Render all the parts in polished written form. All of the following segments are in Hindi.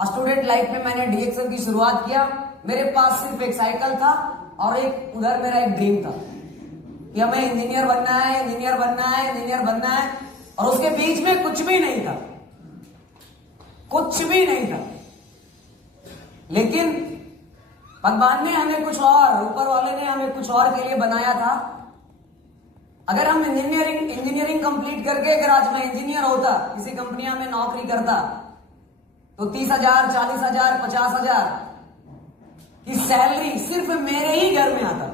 स्टूडेंट लाइफ में मैंने डीएक्सएल की शुरुआत किया। मेरे पास सिर्फ एक साइकिल था और एक उधर मेरा एक ड्रीम था कि हमें इंजीनियर बनना है, इंजीनियर बनना है, इंजीनियर बनना है। और उसके बीच में कुछ भी नहीं था, कुछ भी नहीं था। लेकिन भगवान ने हमें कुछ और, ऊपर वाले ने हमें कुछ और के लिए बनाया था। अगर हम इंजीनियरिंग कंप्लीट करके अगर आज मैं इंजीनियर होता, किसी कंपनियां में नौकरी करता, तो 30,000, 40,000, 50,000 की सैलरी सिर्फ मेरे ही घर में आता।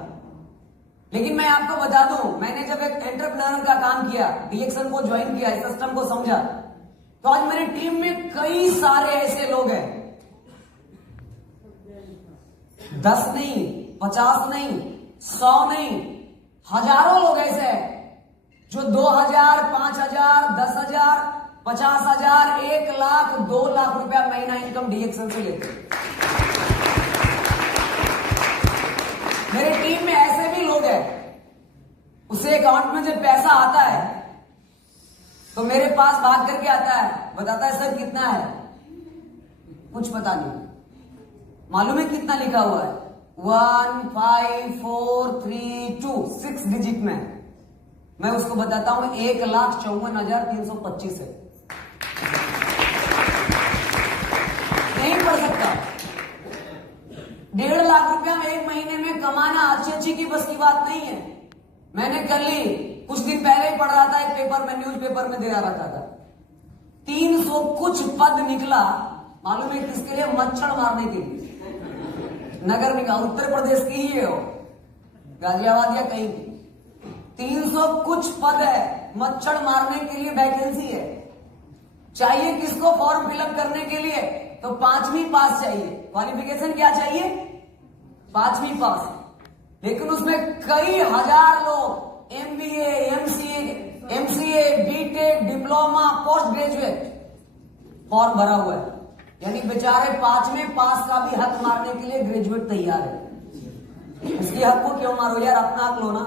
लेकिन मैं आपको बता दूं, मैंने जब एक एंटरप्रेन्योर का काम किया, डीएक्सएल को ज्वाइन किया, इस सिस्टम को समझा, तो आज मेरी टीम में कई सारे ऐसे लोग हैं, 10 नहीं, 50 नहीं, 100 नहीं, हजारों लोग ऐसे हैं जो 2,000, 5,000, 10,000, 50,000, 1 लाख, 2 लाख रुपया महीना इनकम डीएक्सएल से लेते हैं। मेरे टीम में ऐसे भी लोग हैं, उसे अकाउंट में जब पैसा आता है तो मेरे पास भाग करके आता है, बताता है सर कितना है, कुछ पता नहीं, मालूम है कितना लिखा हुआ है, 15432, 6 डिजिट में। मैं उसको बताता हूं 1,54,325 है, नहीं पढ़ सकता। 1.5 लाख रुपया में एक महीने में कमाना अच्छी की बस की बात नहीं है। मैंने कर ली, कुछ दिन पहले ही पढ़ रहा था एक पेपर में, न्यूज़पेपर में दे रखा था, 300 कुछ पद निकला, मालूम है किसके लिए? मच्छर मारने के लिए। नगर निगम उत्तर प्रदेश की ही है, गाजियाबाद या कहीं की, 300 कुछ पद है, मच्छर मारने के लिए वैकेंसी है। चाहिए किसको फॉर्म फिलअप करने के लिए? तो 5वीं पास चाहिए। क्वालिफिकेशन क्या चाहिए? 5वीं पास। लेकिन उसमें कई हजार लोग MBA, MCA, B Tech, diploma, post graduate form भरा हुआ है। यानी बेचारे 5वें पास का भी हक मारने के लिए ग्रेजुएट तैयार है। उसके हक को क्यों मारो यार, अपना हक लो ना।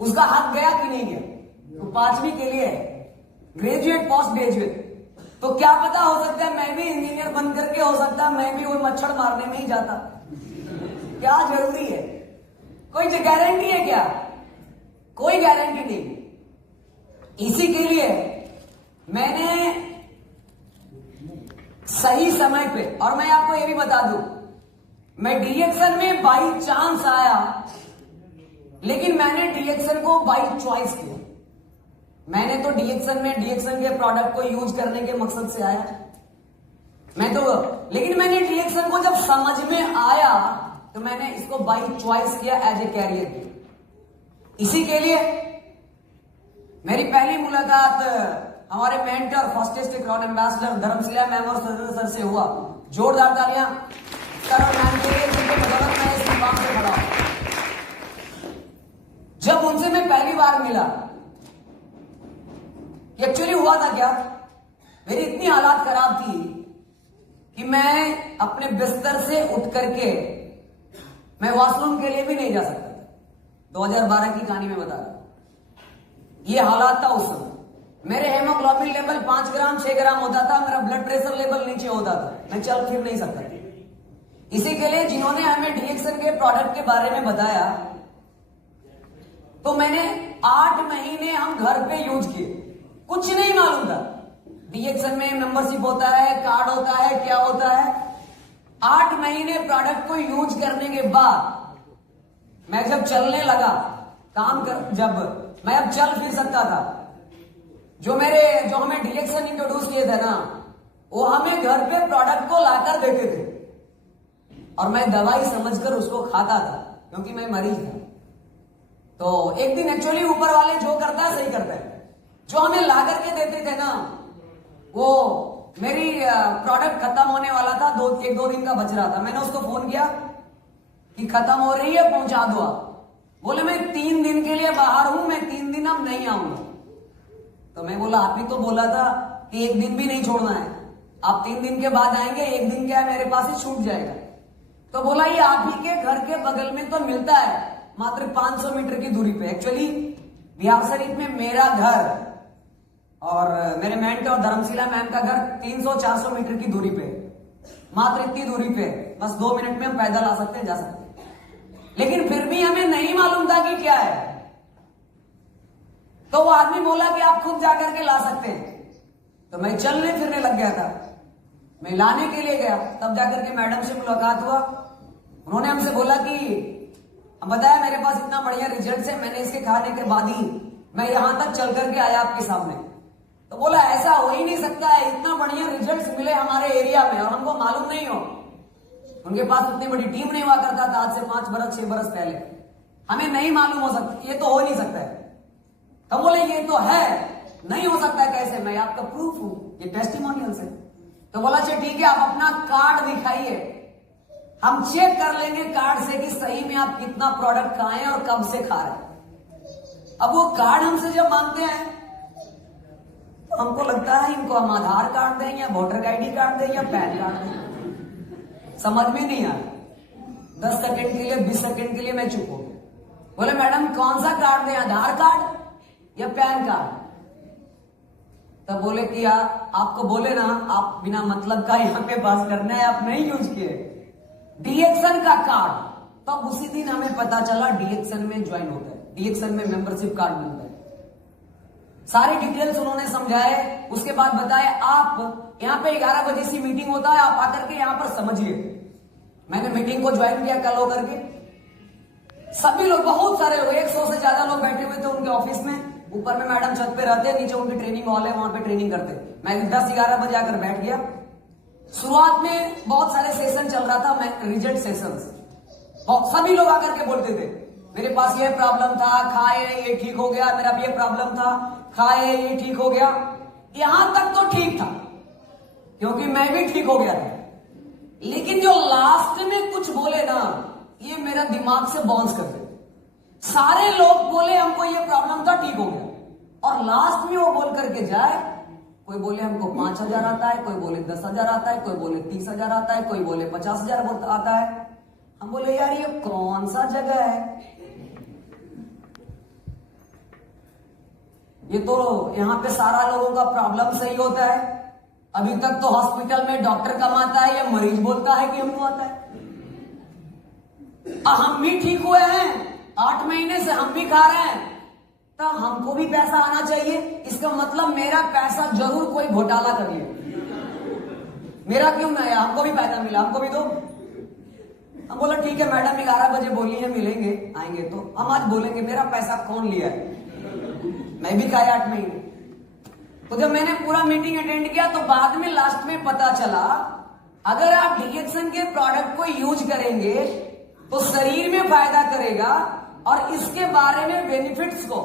उसका हक गया कि नहीं गया? तो 5वीं के लिए ग्रेजुएट, पोस्ट ग्रेजुएट। तो क्या पता, हो सकता है मैं भी इंजीनियर बन करके, हो सकता है मैं भी वो मच्छर मारने में ही जाता। क्या जरूरी है? कोई गारंटी है क्या? कोई गारंटी नहीं। इसी के लिए मैंने सही समय पे, और मैं आपको ये भी बता दूं, मैं डीएक्सएल में बाई चांस आया, लेकिन मैंने डीएक्सएल को बाई चॉइस किया। मैंने तो डीएक्सएल के प्रोडक्ट को यूज करने के मकसद से आया लेकिन मैंने डीएक्सएल को जब समझ में आया तो मैंने इसको बाई चॉइस किया, एज ए कैरियर। इसी के लिए मेरी पहली मुलाकात हमारे mentor, first crown ambassador Dharmshila ma'am और सर से हुआ। जोरदार तालियां सर और मैम के लिए, जिनके बदौलत मैं इस मुकाम से खड़ा हूं। जब उनसे मैं पहली बार मिला, एक्चुअली हुआ था क्या, मेरी इतनी हालात खराब थी कि मैं अपने बिस्तर से उठ करके मैं वॉशरूम के लिए भी नहीं जा सकता था। 2012 की कहानी में बता रहा, ये हालात था उस समय। मेरे हेमोग्लोबिन लेवल 5 ग्राम 6 ग्राम होता था, मेरा ब्लड प्रेशर लेवल नीचे होता था, मैं चल फिर नहीं सकता था। इसी के लिए जिन्होंने हमें डीएक्सएल के प्रोडक्ट के बारे में बताया, तो मैंने 8 महीने हम घर पे यूज किए, कुछ नहीं मालूम था। डीएक्सएल में मेंबरशिप होता है, कार्ड होता है, क्या होता है। 8 महीने प्रोडक्ट को यूज करने के बाद मैं जब चलने लगा, जब मैं अब चल फिर सकता था, जो हमें डीएक्सएल इंट्रोड्यूस किए थे ना, वो हमें घर पे प्रोडक्ट को लाकर देते थे और मैं दवाई समझकर उसको खाता था, क्योंकि मैं मरीज था। तो एक दिन एक्चुअली ऊपर वाले जो करता है सही करता है, जो हमें ला करके देते थे ना, वो मेरी प्रोडक्ट खत्म होने वाला था, 1-2 दिन का बच रहा था। मैंने उसको फोन किया कि खत्म हो रही है, पहुंचा दो आप। बोले मैं 3 दिन के लिए बाहर हूं, मैं 3 दिन अब नहीं आऊंगा। तो मैं बोला आप ही तो बोला था कि 1 दिन भी नहीं छोड़ना है, आप 3 दिन के बाद आएंगे, 1 दिन क्या है मेरे पास ही छूट जाएगा। तो बोला ये आप ही के घर के बगल में तो मिलता है, मात्र 500 मीटर की दूरी पे। एक्चुअली बिहार शरीफ में मेरा घर और मेरे मेंटर धर्मशिला मैम का घर 300-400 मीटर की दूरी पे, मात्र इतनी दूरी पे, बस 2 मिनट में हम पैदल आ सकते हैं, जा सकते हैं। लेकिन फिर भी हमें नहीं मालूम था कि क्या है। तो वो आदमी बोला कि आप खुद जाकर के ला सकते हैं। तो मैं चलने फिरने लग गया था, मैं लाने के लिए गया। तब जाकर के मैडम से मुलाकात हुआ। उन्होंने हमसे बोला कि हम बताया मेरे पास इतना बढ़िया रिजल्ट है, मैंने इसके खाने के बाद ही मैं यहां तक चल करके आया आपके सामने। तो बोला ऐसा हो ही नहीं सकता है, इतना बढ़िया रिजल्ट्स मिले हमारे एरिया में और हमको मालूम नहीं हो। उनके पास उतनी बड़ी टीम नहीं हुआ करता था आज से 5 बरस 6 बरस पहले, हमें नहीं मालूम हो सकता, ये तो हो नहीं सकता है। तो बोले ये तो है, नहीं हो सकता है कैसे? मैं आपका प्रूफ हूं, ये टेस्टिमोनियल से। तो बोला अच्छा ठीक है, आप अपना कार्ड दिखाइए, हम चेक कर लेंगे कार्ड से कि सही में आप कितना प्रोडक्ट खाए और कब से खा रहे हैं। अब वो कार्ड हमसे जब मांगते हैं तो हमको लगता है इनको हम आधार कार्ड दें या वोटर आईडी कार्ड दें या पैन कार्ड दें, समझ में नहीं आया। 10 सेकंड के लिए 20 सेकंड के लिए मैं चुप हो गया। बोले मैडम कौन सा कार्ड दें, आधार कार्ड या पैन कार्ड? तब बोले कि आपको बोले ना आप बिना मतलब का यहाँ पे पास करना है, आप नहीं यूज किए डीएक्सन का कार्ड। तब उसी दिन हमें पता चला डीएक्सन में ज्वाइन होता है, डीएक्सन में मेंबरशिप कार्ड मिलता है। सारे डिटेल्स उन्होंने समझाए, उसके बाद बताए आप यहाँ पे 11 बजे से मीटिंग होता है, आप आकर के यहाँ पर समझिए। मैंने मीटिंग को ज्वाइन किया कल होकर के, सभी लोग, बहुत सारे लोग, 100 से ज्यादा लोग बैठे हुए थे उनके ऑफिस में। ऊपर में मैडम छत पे रहते हैं, नीचे उनकी ट्रेनिंग हॉल है, वहां पे ट्रेनिंग करते। मैं 10-11 बजे आकर बैठ गया। शुरुआत में बहुत सारे सेशन चल रहा था, मैं रिजल्ट सेशंस, सभी लोग आकर के बोलते थे मेरे पास ये प्रॉब्लम था, खाए ये ठीक हो गया, मेरा ये प्रॉब्लम था, खाए ये ठीक हो गया। यहां तक तो ठीक था क्योंकि मैं भी ठीक हो गया था, लेकिन जो लास्ट में कुछ बोले ना, ये मेरा दिमाग से बाउंस कर गए। सारे लोग बोले हमको ये प्रॉब्लम था, ठीक हो गया, और लास्ट में वो बोल करके जाए, कोई बोले हमको 5,000 आता है, कोई बोले 10,000 आता है, कोई बोले 30,000 आता है, कोई बोले 50,000 आता है। हम बोले यार ये कौन सा जगह है, ये तो यहाँ पे सारा लोगों का प्रॉब्लम सही होता है। अभी तक तो हॉस्पिटल में डॉक्टर कमाता है या मरीज बोलता है कि हमको आता है। हम भी ठीक हुए हैं, 8 महीने से हम भी खा रहे हैं, तो हमको भी पैसा आना चाहिए। इसका मतलब मेरा पैसा जरूर कोई घोटाला कर लिया, मेरा क्यों ना आया, हमको भी पैसा मिला, हमको भी दो। हम बोला ठीक है मैडम 11 बजे बोली है मिलेंगे, आएंगे तो हम आज बोलेंगे मेरा पैसा कौन लिया है, मैं भी खाया 8 महीने। तो जब मैंने पूरा मीटिंग अटेंड किया तो बाद में लास्ट में पता चला अगर आप डीएक्सन के प्रोडक्ट को यूज करेंगे तो शरीर में फायदा करेगा, और इसके बारे में बेनिफिट्स को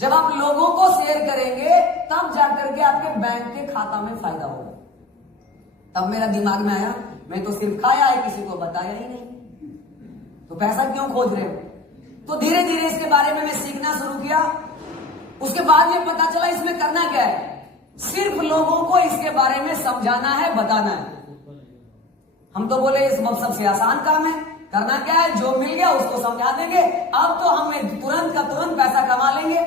जब आप लोगों को शेयर करेंगे तब जाकर के आपके बैंक के खाता में फायदा होगा। तब मेरा दिमाग में आया मैं तो सिर्फ खाया है, किसी को बताया ही नहीं, तो पैसा क्यों खोज रहे हो? तो धीरे धीरे इसके बारे में मैं सीखना शुरू किया। उसके बाद ये पता चला इसमें करना क्या है, सिर्फ लोगों को इसके बारे में समझाना है, बताना है। हम तो बोले ये सबसे आसान काम है, करना क्या है, जो मिल गया उसको समझा देंगे, अब तो हमें तुरंत का तुरंत पैसा कमा लेंगे।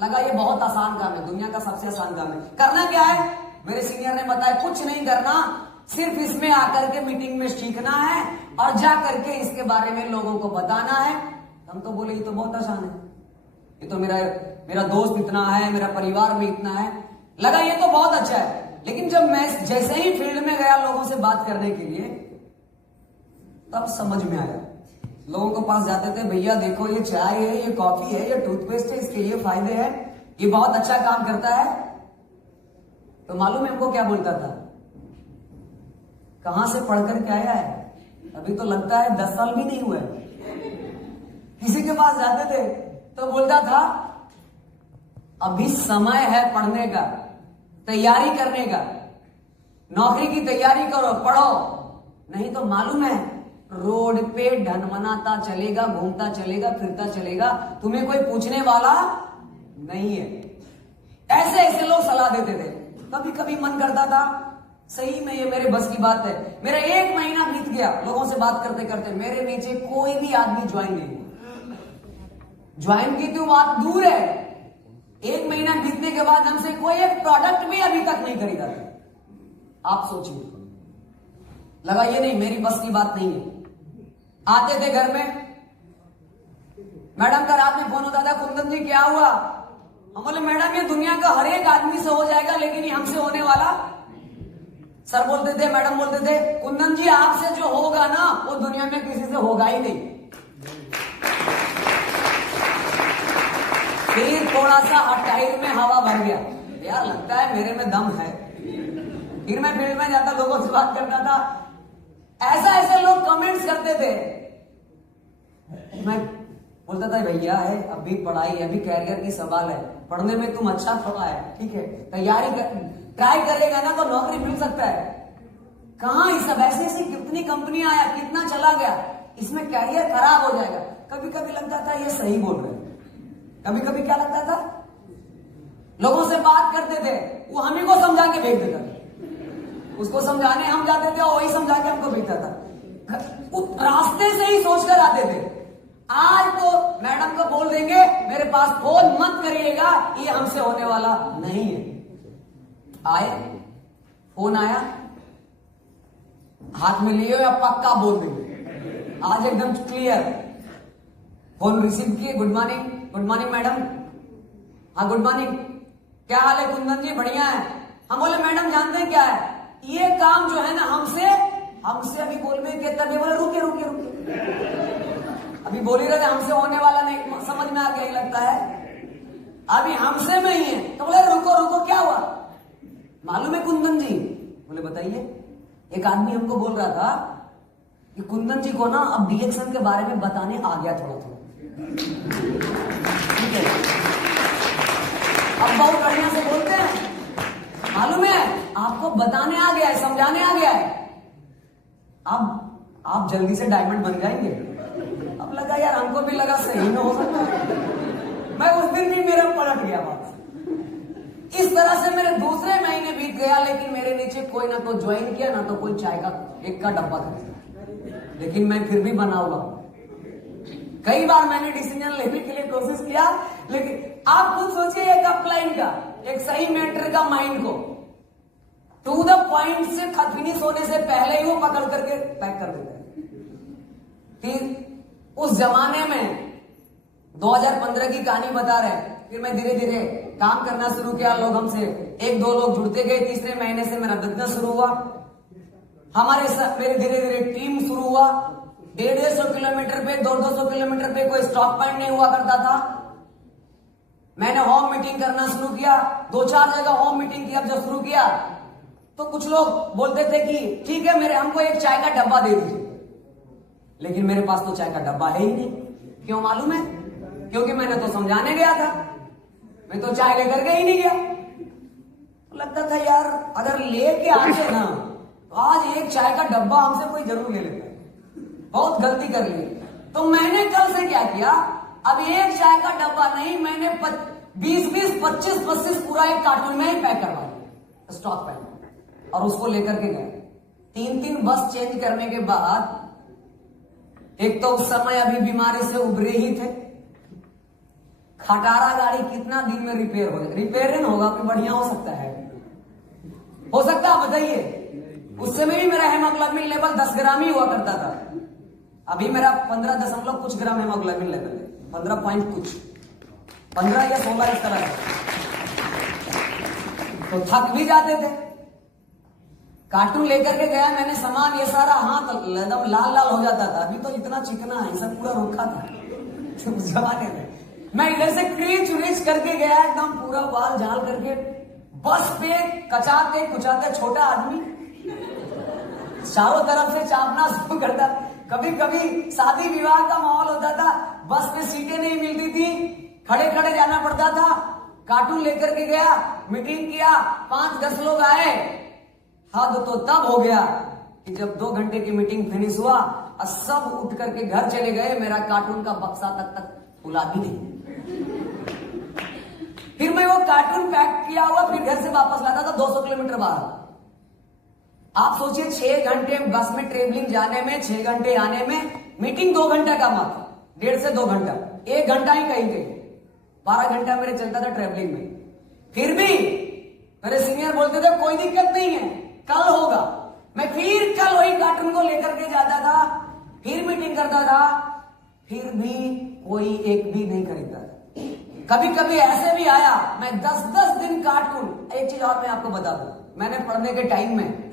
लगा ये बहुत आसान काम है, दुनिया का सबसे आसान काम है। करना क्या है, मेरे सीनियर ने बताया कुछ नहीं करना, सिर्फ इसमें आकर के मीटिंग में सीखना है और जा करके इसके बारे में लोगों को बताना है। हम तो बोले ये तो बहुत आसान है, ये तो मेरा दोस्त इतना है, मेरा परिवार में इतना है। लगा ये तो बहुत अच्छा है, लेकिन जब मैं जैसे ही फील्ड में गया लोगों से बात करने के लिए, तब समझ में आया। लोगों के पास जाते थे, भैया देखो ये चाय है, ये कॉफी है, ये टूथपेस्ट है, इसके ये फायदे हैं, ये बहुत अच्छा काम करता है। तो मालूम है हमको क्या बोलता था, कहां से पढ़कर के आया है, अभी तो लगता है 10 साल भी नहीं हुए। किसी के पास जाते थे तो बोलता था अभी समय है पढ़ने का, तैयारी करने का, नौकरी की तैयारी करो, पढ़ो, नहीं तो मालूम है रोड पे ढनमनाता चलेगा, घूमता चलेगा, फिरता चलेगा, तुम्हें कोई पूछने वाला नहीं है। ऐसे ऐसे लोग सलाह देते थे। कभी कभी मन करता था सही में ये मेरे बस की बात है। मेरा 1 महीना बीत गया लोगों से बात करते करते, मेरे नीचे कोई भी आदमी ज्वाइन नहीं हुआ। ज्वाइन की तो बात दूर है, 1 महीना बीतने के बाद हमसे कोई एक प्रोडक्ट भी अभी तक नहीं खरीदा था। आप सोचिए, लगा ये नहीं मेरी बस की बात नहीं है। आते थे घर में, मैडम का रात में फोन होता था, कुंदन जी क्या हुआ? हम बोले मैडम ये दुनिया का हर एक आदमी से हो जाएगा लेकिन ये हमसे होने वाला। सर बोलते थे, मैडम बोलते थे, कुंदन जी आपसे जो होगा ना वो दुनिया में किसी से होगा ही नहीं। फिर थोड़ा सा टायर में हवा भर गया, यार लगता है मेरे में दम है। फिर मैं फील्ड में जाता, लोगों से बात करता था, ऐसा ऐसे लोग कमेंट्स करते थे। मैं बोलता था भैया है अभी पढ़ाई, अभी कैरियर की सवाल है, पढ़ने में तुम अच्छा थोड़ा है, ठीक है, तैयारी ट्राई करेगा ना तो नौकरी मिल सकता है। कहां ये सब ऐसे ऐसे कितनी कंपनियां आया, कितना चला गया, इसमें कैरियर खराब हो जाएगा। कभी कभी लगता था ये सही बोल रहे, कभी कभी क्या लगता था, लोगों से बात करते थे वो हम ही को समझा के भेज देता था, उसको समझाने हम जाते थे और वही समझा के हमको भेजता था। रास्ते से ही सोचकर आते थे। आज तो मैडम को बोल देंगे मेरे पास फोन मत करिएगा, ये हमसे होने वाला नहीं है। आए, फोन आया, हाथ में लिए या पक्का बोल देंगे, आज एकदम क्लियर। फोन रिसीव किए, गुड मॉर्निंग मैडम। हाँ गुड मॉर्निंग, क्या हाल है कुंदन जी? बढ़िया है। हम बोले मैडम जानते हैं क्या है, ये काम जो है ना हमसे अभी बोल में कहता है, बोले रुके अभी बोल ही रहे थे हमसे होने वाला नहीं, समझ में आ गया लगता है अभी हमसे में ही है। तो बोले रुको क्या हुआ? मालूम है कुंदन जी? बोले बताइए। एक आदमी हमको बोल रहा था कि कुंदन जी को ना अब डिएक्शन के बारे में बताने आ गया थोड़ा ठीक है, अब बहुत बढ़िया से बोलते हैं, मालूम है आपको बताने आ गया है, समझाने आ गया है, अब आप जल्दी से डायमंड बन जाएंगे। अब लगा यार, हमको भी लगा सही में हो सकता है। मैं उस दिन भी मेरा पलट गया बात। इस तरह से मेरे दूसरे महीने बीत गया, लेकिन मेरे नीचे कोई ना तो ज्वाइन किया ना तो कोई चाय का एक का डब्बा खरीदा, लेकिन मैं फिर भी बनाऊंगा। कई बार मैंने डिसीजन लेने के लिए कोशिश किया, लेकिन आप खुद सोचिए एक अपलाइन का, एक सही मेंटर का माइंड को टू द पॉइंट से फिनिश होने से पहले ही वो पकड़ करके पैक कर देता है। फिर उस जमाने में 2015 की कहानी बता रहे हैं। फिर मैं धीरे धीरे काम करना शुरू किया, लोग हमसे 1-2 लोग जुड़ते गए। तीसरे महीने से मेरा बिजनेस शुरू हुआ, मेरे धीरे धीरे टीम शुरू हुआ। 150 किलोमीटर पे 200 किलोमीटर पे कोई स्टॉप पॉइंट नहीं हुआ करता था। मैंने होम मीटिंग करना शुरू किया, 2-4 जगह होम मीटिंग की। अब जब शुरू किया तो कुछ लोग बोलते थे कि ठीक है हमको एक चाय का डब्बा दे दीजिए, लेकिन मेरे पास तो चाय का डब्बा है ही नहीं। क्यों मालूम है? क्योंकि मैंने तो समझाने गया था, मैं तो चाय लेकर के ही नहीं गया। तो लगता था यार अगर लेके आते ना तो आज एक चाय का डब्बा हमसे कोई जरूर ले लेता। बहुत गलती कर ली। तो मैंने कल से क्या किया, अब एक चाय का डब्बा नहीं, मैंने 20-20, 25-25 पूरा एक कार्टून में ही पैक करवा दिया स्टॉक पैक, और उसको लेकर के गए। 3-3 बस चेंज करने के बाद, एक तो उस समय अभी बीमारी से उभरे ही थे, खटारा गाड़ी कितना दिन में रिपेयर हो जाए, रिपेयरिंग होगा कोई बढ़िया हो सकता है, बताइए। उस समय भी मेरा हेमोग्लोबिन लेवल 10 ग्राम ही हुआ करता था, अभी मेरा 15 कुछ ग्राम हेमोग्लोबिन लेवल है, 15 पॉइंट कुछ, 15 या 16 इस तरह है। तो थक भी जाते थे। कार्टून लेकर के गया मैंने सामान, ये सारा हाथ एकदम लाल लाल हो जाता था। अभी तो इतना चिकना है, सब पूरा रूखा था उस जमाने में। मैं इधर से क्रीच करके गया, एकदम पूरा बाल झाल करके, बस पे कचाते कुचाते, छोटा आदमी चारों तरफ से चापना शुरू करता। कभी कभी शादी विवाह का माहौल होता था, बस में सीटें नहीं मिलती थी, खड़े खड़े जाना पड़ता था। कार्टून लेकर के गया, मीटिंग किया, 5-10 लोग आए। हद तो तब हो गया कि जब 2 घंटे की मीटिंग फिनिश हुआ और सब उठ करके घर चले गए, मेरा कार्टून का बक्सा तक खुला भी नहीं। फिर मैं वो कार्टून पैक किया हुआ फिर घर से वापस लाता था 200 किलोमीटर बाहर। आप सोचिए 6 घंटे बस में ट्रेवलिंग जाने में, 6 घंटे आने में, मीटिंग 2 घंटे का मात्र, 1.5 से 2 घंटा, 1 घंटा ही कहीं गई। 12 घंटा मेरे चलता था ट्रेवलिंग में। फिर भी मेरे सीनियर बोलते थे कोई दिक्कत नहीं है, कल होगा। मैं फिर कल वही कार्टून को लेकर के जाता था, फिर मीटिंग करता था, फिर भी कोई एक भी नहीं खरीदता था। कभी कभी ऐसे भी आया, मैं 10-10 दिन कार्टून। एक चीज और मैं आपको बता दूं, मैंने पढ़ने के टाइम में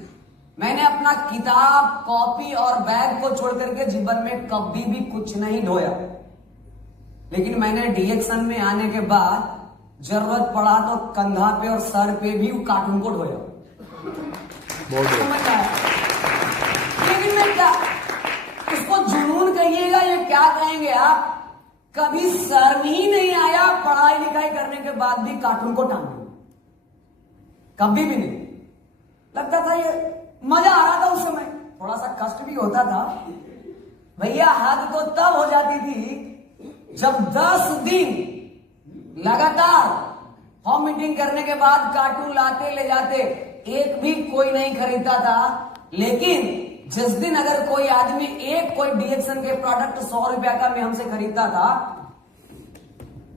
मैंने अपना किताब, कॉपी और बैग को छोड़ करके जीवन में कभी भी कुछ नहीं ढोया। लेकिन मैंने डीएक्शन में आने के बाद जरूरत पड़ा तो कंधा पे और सर पे भी कार्टून को ढोया। समझ आया? लेकिन मैं क्या, इसको जुनून कहिएगा या क्या कहेंगे आप, कभी शर्म ही नहीं आया पढ़ाई लिखाई करने के बाद भी कार्टून को टांगने, कभी भी नहीं। लगता था ये मजा आ रहा था उस समय, थोड़ा सा कष्ट भी होता था भैया। हद तो तब हो जाती थी जब 10 दिन लगातार होम मीटिंग करने के बाद कार्टून लाते ले जाते, एक भी कोई नहीं खरीदता था। लेकिन जिस दिन अगर कोई आदमी एक कोई डीएक्शन के प्रोडक्ट 100 रुपया का में हमसे खरीदता था,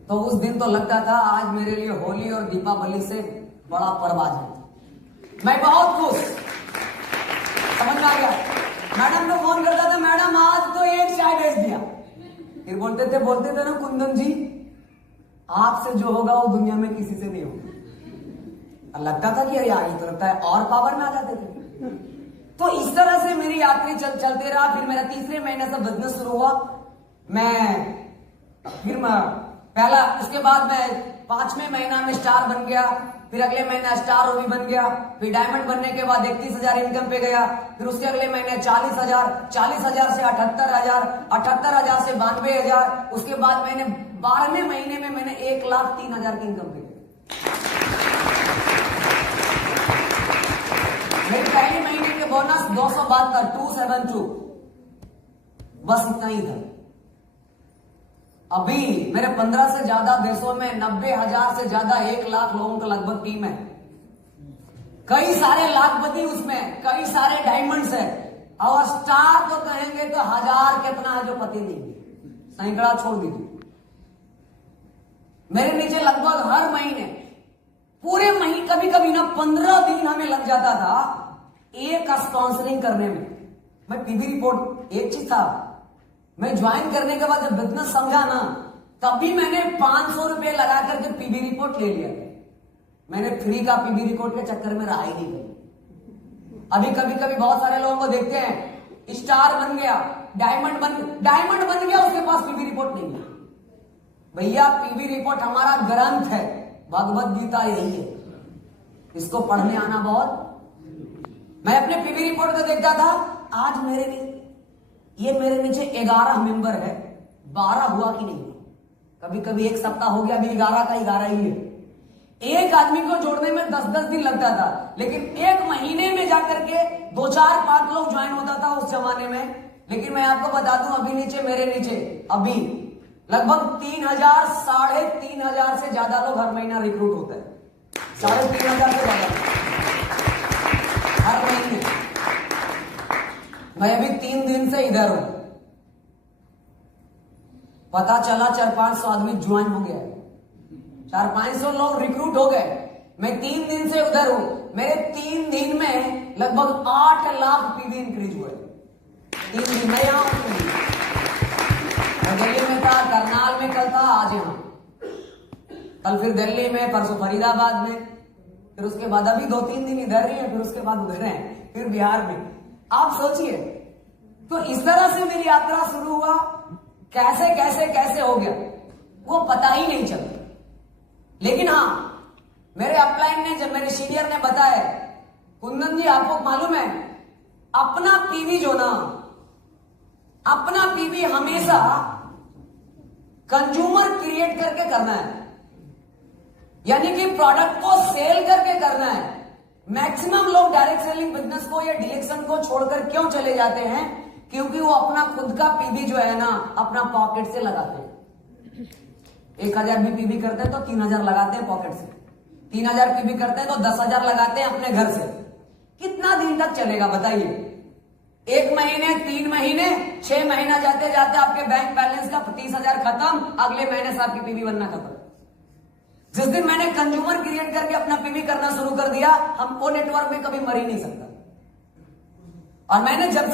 तो उस दिन तो लगता था आज मेरे लिए होली और दीपावली से बड़ा पर्व आ जाए। मैं बहुत खुश, समझ में आ गया। मैडम को फोन करता था, मैडम आज तो एक चाय भेज दिया। फिर बोलते थे ना कुंदन जी, आपसे जो होगा वो दुनिया में किसी से नहीं होगा। लगता था कि यार ये तो लगता है और पावर में आ जाते थे। तो इस तरह से मेरी यात्री चलते रहा। फिर मेरा 3रे महीने से बिजनेस शुरू हुआ। पहला, उसके बाद मैं 5वें महीना में स्टार बन गया। फिर अगले महीने स्टार ओबी बन गया। फिर डायमंड बनने के बाद 31,000 इनकम पे गया। फिर उसके अगले महीने 40,000, 40,000 से 78,000, 78,000 से 92,000। उसके बाद मैंने 12वें महीने में मैंने 1,03,000 की इनकम पे गया। मेरे पहले महीने के बोनस 272, 272, बस इतना ही था। अभी मेरे 15 से ज्यादा देशों में 90,000 से ज्यादा 1 लाख लोगों का लगभग टीम है। कई सारे लाखपति उसमें, कई सारे डायमंड्स है। और स्टार तो कहेंगे तो 1000 कितना है जो पति नहीं, सैकड़ा छोड़ दीजिए। मेरे नीचे लगभग हर महीने, पूरे महीने, कभी कभी ना 15 दिन हमें लग जाता था एक स्पॉन्सरिंग करने में। मैं पीबी रिपोर्ट, एक चीज था, मैं ज्वाइन करने के बाद जब बिजनेस समझा ना, तभी मैंने 500 रुपए लगा करके पीबी रिपोर्ट ले लिया। मैंने फ्री का पीबी रिपोर्ट के चक्कर में रहा ही नहीं। अभी कभी कभी बहुत सारे लोगों को देखते हैं, स्टार बन गया, डायमंड बन गया, उसके पास पीबी रिपोर्ट नहीं है। भैया पीबी रिपोर्ट हमारा ग्रंथ है, भगवत गीता यही है, इसको पढ़ने आना बहुत। मैं अपने पीबी रिपोर्ट को देखता था, आज मेरे नीचे 11 मेंबर है, 12 हुआ कि नहीं। कभी कभी एक सप्ताह हो गया, अभी 11 का 11 ही है। एक आदमी को जोड़ने में 10-10 दिन लगता था, लेकिन एक महीने में जाकर के 2, 4, 5 लोग ज्वाइन होता था उस जमाने में। लेकिन मैं आपको बता दूं, अभी मेरे नीचे अभी लगभग 3,000, 3,500 से ज्यादा लोग हर महीना रिक्रूट होता है। 3,500 से ज्यादा हर महीने। मैं अभी 3 दिन से इधर हूं, पता चला 400-500 आदमी ज्वाइन हो गया है, 400-500 लोग रिक्रूट हो गए। मैं 3 दिन से उधर हूं, मेरे 3 दिन में लगभग 8 लाख पीवी इंक्रीज हुए। 3 दिन में यहां दिल्ली में था, करनाल में कल था, आज यहां, कल फिर दिल्ली में, परसों फरीदाबाद में, फिर उसके बाद अभी 2-3 दिन इधर ही है, फिर उसके बाद उधर है, फिर बिहार में। आप सोचिए, तो इस तरह से मेरी यात्रा शुरू हुआ। कैसे कैसे कैसे हो गया वो पता ही नहीं चला। लेकिन हाँ, मेरे अपलाइन ने, जब मेरे सीनियर ने बताया, कुंदन जी आपको मालूम है, अपना पीवी जो ना, अपना पीवी हमेशा कंज्यूमर क्रिएट करके करना है, यानी कि प्रोडक्ट को सेल करके करना है। मैक्सिमम लोग डायरेक्ट सेलिंग बिजनेस को या डीएक्शन को छोड़कर क्यों चले जाते हैं? क्योंकि वो अपना खुद का पीवी जो है ना, अपना पॉकेट से लगाते हैं। 1,000 भी पीवी करते हैं तो 3,000 लगाते हैं पॉकेट से, 3,000 पीवी करते हैं तो 10,000 लगाते हैं अपने घर से। कितना दिन तक चलेगा बताइए? 1 महीने, 3 महीने, 6 महीना जाते जाते आपके बैंक बैलेंस का 30,000 खत्म, अगले महीने से आपकी पीवी बनना खत्म। जिस दिन मैंने कंज्यूमर क्रिएट करके अपना पीवी करना शुरू कर दिया, हम वो नेटवर्क में कभी मर ही नहीं सकता। और मैंने जब